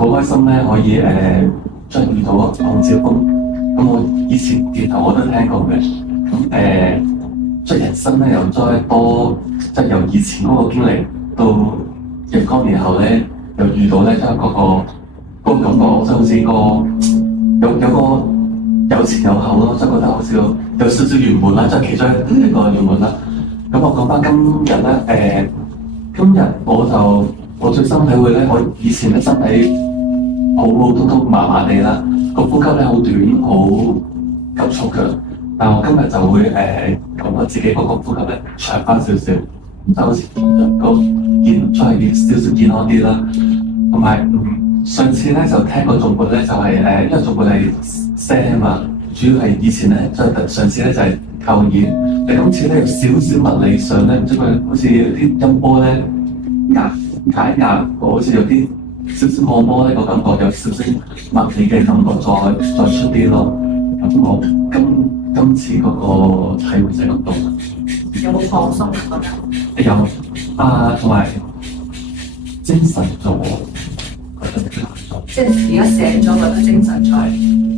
好開心咧，可以將遇到黃子峰。咁我以前電台我都聽過嘅。咁即係人生咧又再多，即係由以前嗰個經歷到若干年後咧，又遇到咧即係嗰個感覺，即係好似有個有前有後咯，即係覺得好似有少少圓滿啦，即係其中一個圓滿啦。咁我講翻今日咧，今日我最深體會咧，我以前咧身體好都麻麻地啦，個呼吸咧好短，好急促嘅。但我今日就會感覺自己嗰個呼吸咧長翻少少，就好似個少少健康啲啦。同埋上次咧就聽個頌缽咧就係因為頌缽係聲啊嘛，主要係以前咧上次咧就係靠耳，你今次咧有少少物理上咧，唔知佢好似有啲音波咧壓，好似有啲少少按摩呢個感覺，有少少物理嘅感覺再出啲咯。咁我今次嗰個體會就係咁多。有冇放鬆覺得？有同埋精神咗，覺得即係而家醒咗，覺得精神咗。